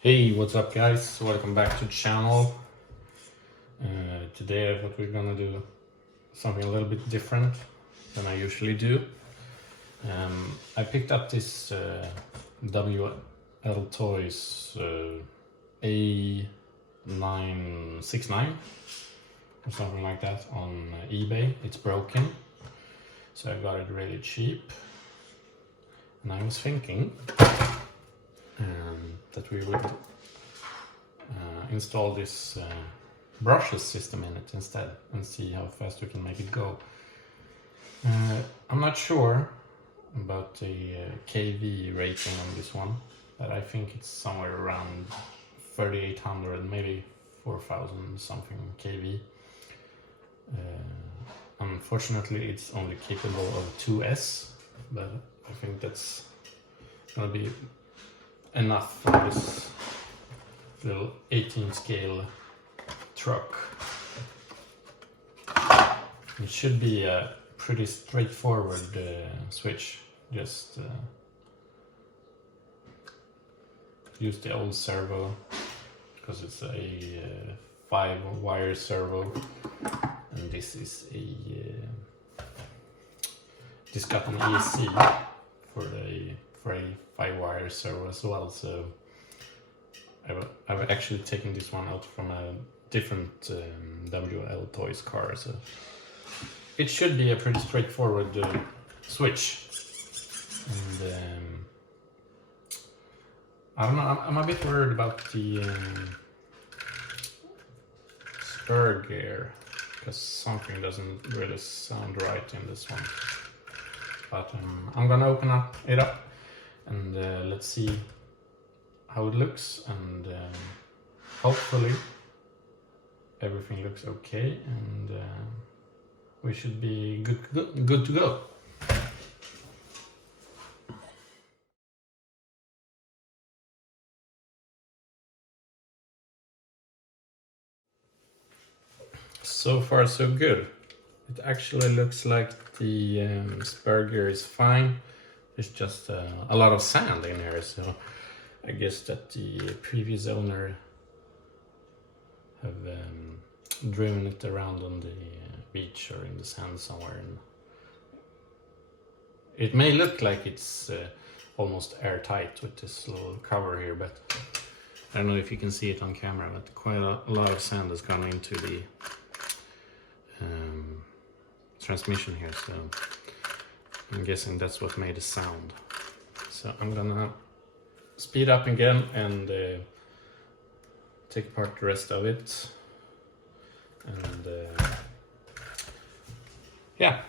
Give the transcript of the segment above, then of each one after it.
Hey, what's up guys? Welcome back to the channel. Today I thought we are gonna do something a little bit different than I usually do. I picked up this WLtoys a959 or something like that on eBay. It's broken, so I got it really cheap. And I was thinking that we would install this brushless system in it instead and see how fast we can make it go. I'm not sure about the kV rating on this one, but I think it's somewhere around 3800, maybe 4000 something kV. Unfortunately, it's only capable of 2S, but I think that's gonna be enough for this little 18 scale truck. It should be a pretty straightforward switch. Just use the old servo because it's a 5-wire servo, and this is a this got an ESC for a 5-wire servo as well. So I've actually taken this one out from a different WLtoys car, so it should be a pretty straightforward switch. And I don't know, I'm a bit worried about the spur gear, because something doesn't really sound right in this one. But I'm gonna open it up and let's see how it looks, and hopefully everything looks okay, and we should be good to go. So far so good. It actually looks like the spur gear is fine. There's just a lot of sand in here, so I guess that the previous owner have driven it around on the beach or in the sand somewhere. And it may look like it's almost airtight with this little cover here, but I don't know if you can see it on camera, but quite a lot of sand has gone into the transmission here, so I'm guessing that's what made the sound. So I'm gonna speed up again and take apart the rest of it, and yeah.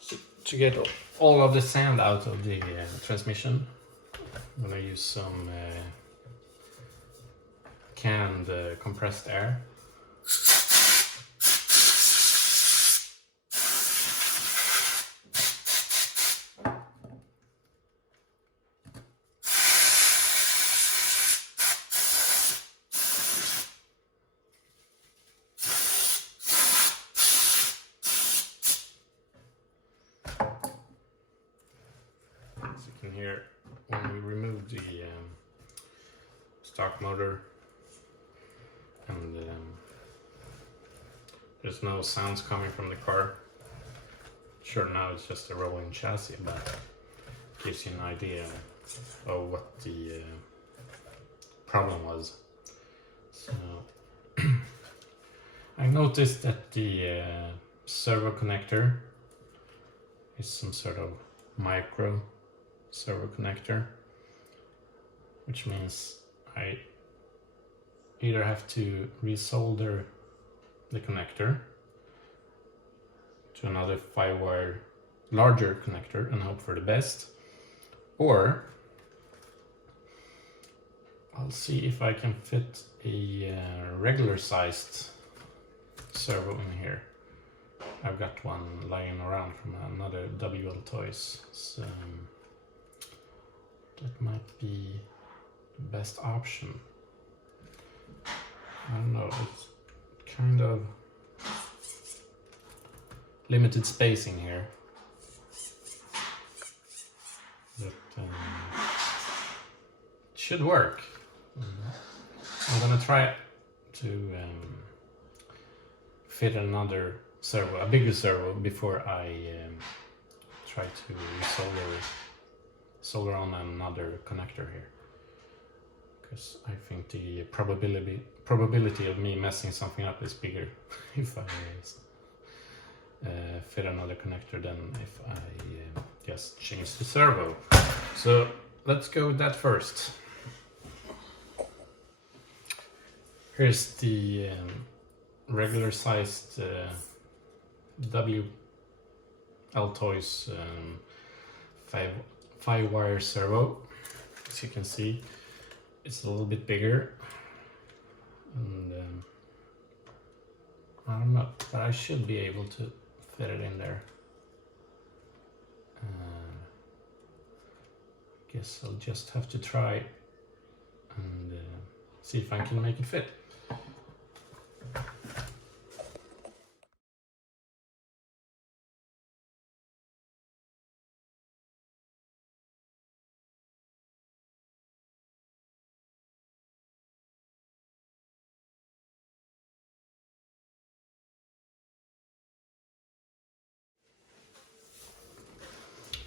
So to get all of the sand out of the transmission, I'm gonna use some canned compressed air. As you can hear, when we remove the stock motor, and there's no sounds coming from the car. Sure, now it's just a rolling chassis, but it gives you an idea of what the problem was. So I noticed that the servo connector is some sort of micro servo connector, which means I either have to resolder the connector to another 5-wire larger connector and hope for the best, or I'll see if I can fit a regular sized servo in here. I've got one lying around from another WLtoys, so that might be the best option. I don't know, limited spacing here. But it should work. I'm gonna try to fit another servo, a bigger servo, before I try to solder on another connector here. Because I think the probability of me messing something up is bigger if I fit another connector than if I just change the servo. So let's go with that first. Here's the regular sized WLtoys 5-wire servo. As you can see, it's a little bit bigger, and I don't know, but I should be able to fit it in there. Guess I'll just have to try and see if I can make it fit.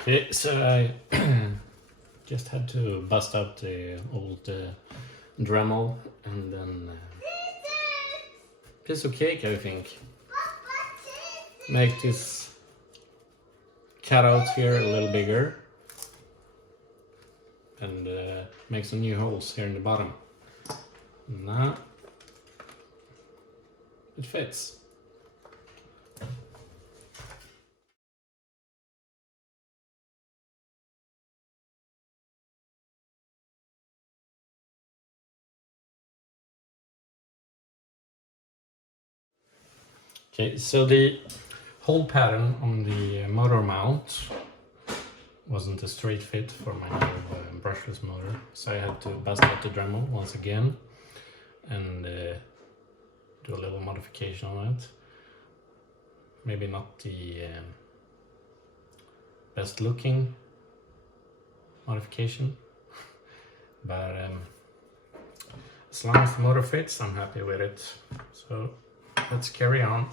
Okay, so I just had to bust out the old Dremel and then piece of cake, I think. Make this cutout here a little bigger and make some new holes here in the bottom. Now it fits. Okay, so the hole pattern on the motor mount wasn't a straight fit for my new brushless motor, so I had to bust out the Dremel once again and do a little modification on it. Maybe not the best looking modification, but as long as the motor fits, I'm happy with it. So let's carry on.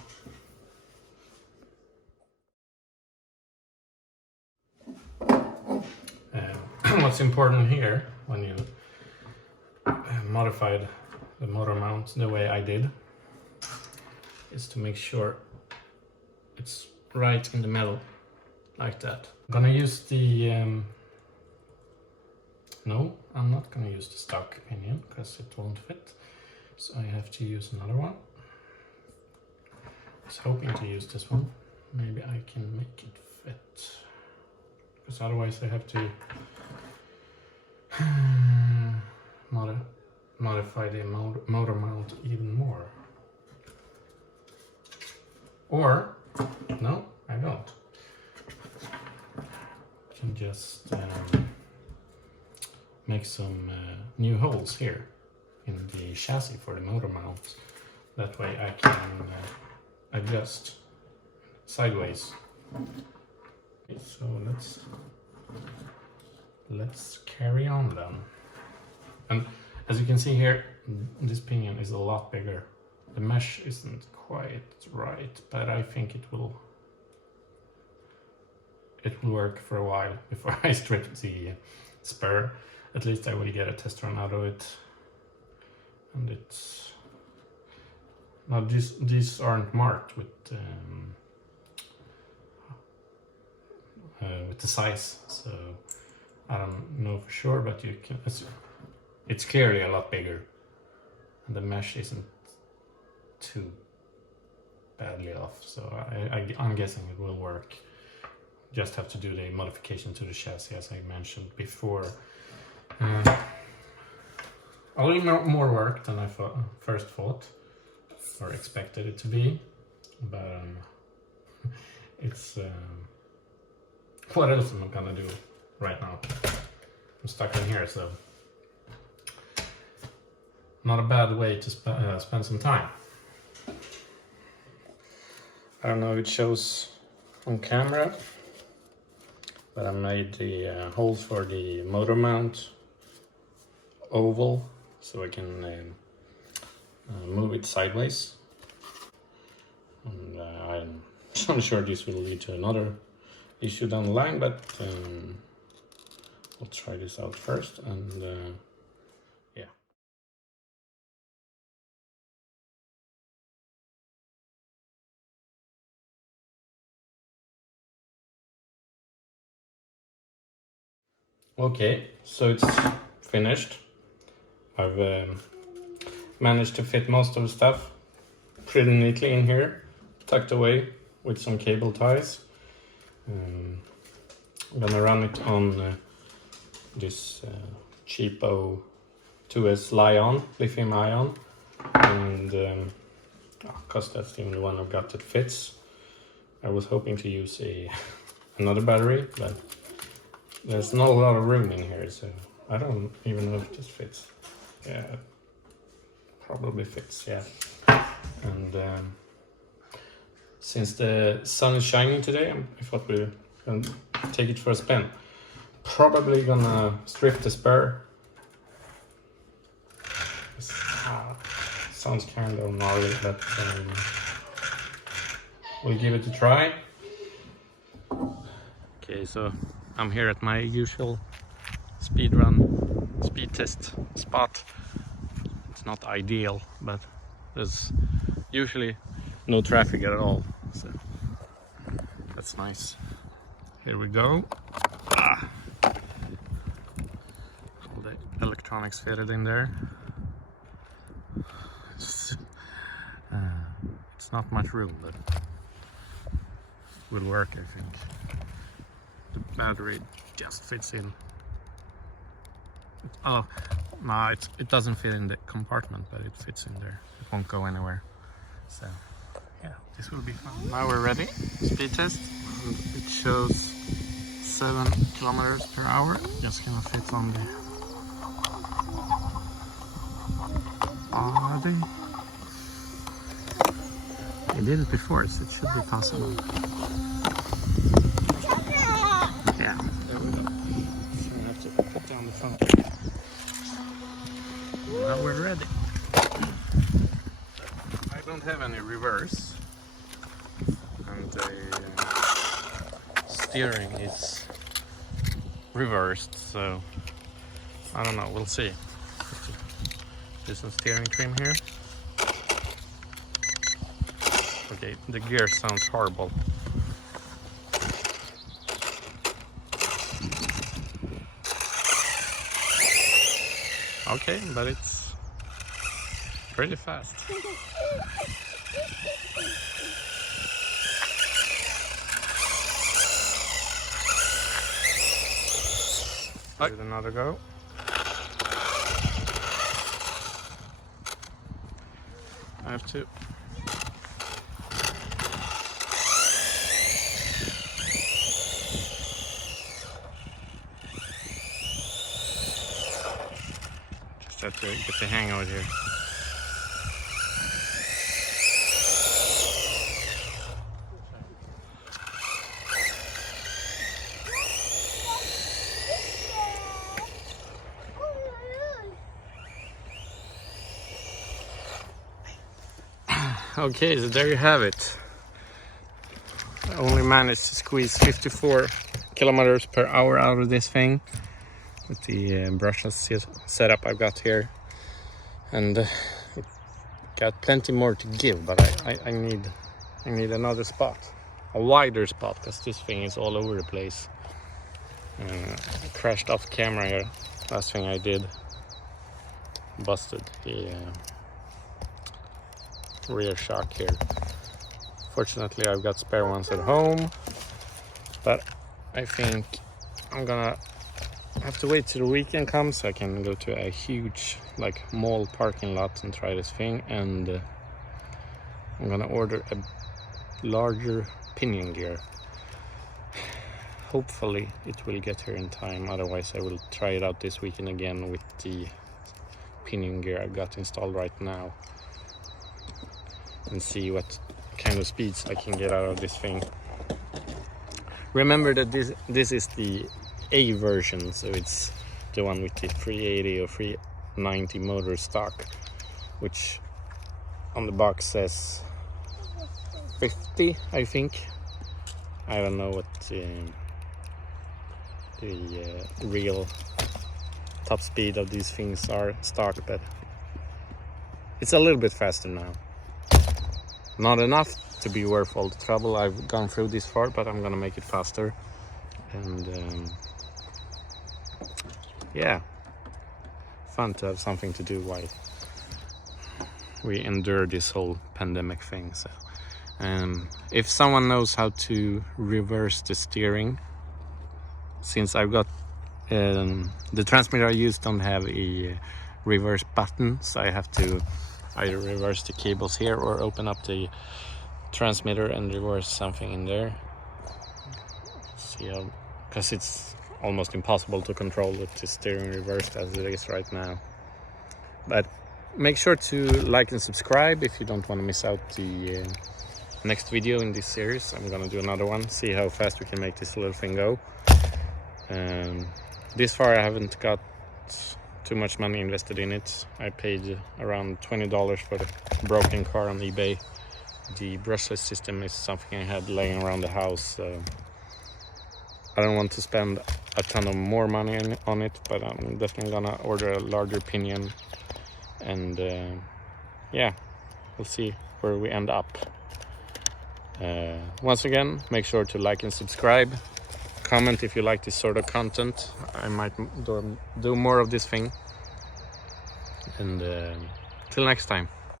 What's important here when you modified the motor mount the way I did is to make sure it's right in the middle, like that. I'm gonna use the no, I'm not gonna use the stock pinion because it won't fit, so I have to use another one. I was hoping to use this one. Maybe I can make it fit, because otherwise I have to modify the motor mount even more. Or, no, I don't. I can just make some new holes here in the chassis for the motor mount. That way I can adjust sideways. Okay, so let's carry on then. And as you can see here, this pinion is a lot bigger. The mesh isn't quite right, but I think it will work for a while before I strip the spur. At least I will get a test run out of it. And it's now these aren't marked with the size, so I don't know for sure, but you can. It's clearly a lot bigger, and the mesh isn't too badly off, so I'm guessing it will work. Just have to do the modification to the chassis as I mentioned before. A little more work than I first thought or expected it to be, but it's what else am I gonna do right now? I'm stuck in here, so not a bad way to spend some time. I don't know if it shows on camera, but I made the holes for the motor mount oval so I can move it sideways. And I'm sure this will lead to another issue down the line, but I'll try this out first. And yeah. Okay, so it's finished. I've managed to fit most of the stuff pretty neatly in here, tucked away with some cable ties. I'm gonna run it on this cheapo 2S lithium ion, and because that's the only one I've got that fits. I was hoping to use another battery, but there's not a lot of room in here, so I don't even know if this fits. Yeah, probably fits, yeah. And since the sun is shining today, I thought we'd take it for a spin. Probably gonna strip the spur. Sounds kind of gnarly, but we'll give it a try. Okay, so I'm here at my usual speed test spot. It's not ideal, but there's usually no traffic at all, so that's nice. Here we go. All the electronics fitted in there. It's not much room, but will work, I think. The battery just fits in. Oh, no, it doesn't fit in the compartment, but it fits in there. It won't go anywhere. So, yeah, this will be fun. Now we're ready. Speed test. It shows 7 kilometers per hour. Just gonna fit on the body. I did it before, so it should be possible. Yeah, there we go. So I have to put down the phone. Now we're ready. I don't have any reverse, and the steering is reversed, so I don't know, we'll see. Do some steering trim here. Okay, the gear sounds horrible. Okay, but it's pretty fast. Give it another go. I have to. Just have to get the hang of it here. Okay, so there you have it. I only managed to squeeze 54 kilometers per hour out of this thing with the brushless setup I've got here, and got plenty more to give, but I need another spot, a wider spot, because this thing is all over the place. I crashed off camera here. Last thing I did, busted the rear shock here. Fortunately, I've got spare ones at home, but I think I'm gonna have to wait till the weekend comes so I can go to a huge mall parking lot and try this thing, and I'm gonna order a larger pinion gear. Hopefully it will get here in time, otherwise I will try it out this weekend again with the pinion gear I've got installed right now and see what kind of speeds I can get out of this thing. Remember that this is the A version, so it's the one with the 380 or 390 motor stock, which on the box says 50, I think. I don't know what the real top speed of these things are stock, but it's a little bit faster now. Not enough to be worth all the trouble I've gone through this far, but I'm gonna make it faster. And yeah, fun to have something to do while we endure this whole pandemic thing. So if someone knows how to reverse the steering, since I've got the transmitter I use don't have a reverse button, so I have to either reverse the cables here or open up the transmitter and reverse something in there. See how, because it's almost impossible to control with the steering reversed as it is right now. But make sure to like and subscribe if you don't want to miss out the next video in this series. I'm gonna do another one, see how fast we can make this little thing go. This far I haven't got too much money invested in it. I paid around $20 for the broken car on eBay. The brushless system is something I had laying around the house, so I don't want to spend a ton of more money on it, but I'm definitely gonna order a larger pinion, and yeah, we'll see where we end up. Once again, make sure to like and subscribe. Comment if you like this sort of content. I might do more of this thing. And till next time.